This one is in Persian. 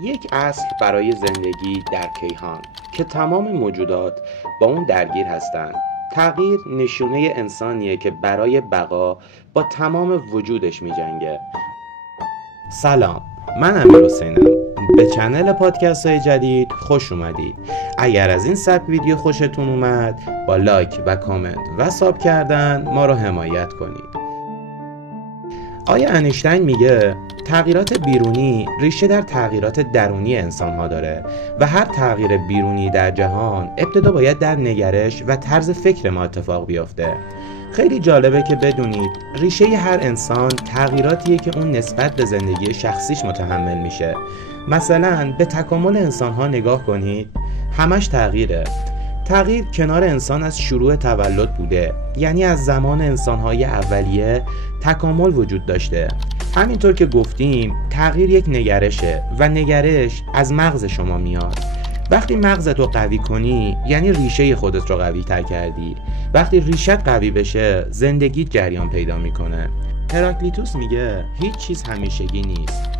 یک اصل برای زندگی در کیهان که تمام موجودات با اون درگیر هستند. تغییر نشونه انسانیه که برای بقا با تمام وجودش می‌جنگه. سلام، من امیرحسینم. به چنل پادکست های جدید خوش اومدید. اگر از این سبک ویدیو خوشتون اومد با لایک و کامنت و ساب کردن ما رو حمایت کنید. آیا انیشتین میگه تغییرات بیرونی ریشه در تغییرات درونی انسان ها داره و هر تغییر بیرونی در جهان ابتدا باید در نگرش و طرز فکر ما اتفاق بیفته. خیلی جالبه که بدونید ریشه هر انسان تغییراتیه که اون نسبت به زندگی شخصیش متحمل میشه. مثلا به تکامل انسان ها نگاه کنید، همش تغییره. تغییر کنار انسان از شروع تولد بوده، یعنی از زمان انسان‌های اولیه تکامل وجود داشته. همینطور که گفتیم تغییر یک نگرشه و نگرش از مغز شما میاد. وقتی مغزت رو قوی کنی یعنی ریشه خودت رو قوی تر کردی. وقتی ریشت قوی بشه زندگی جریان پیدا میکنه. هراکلیتوس میگه هیچ چیز همیشگی نیست.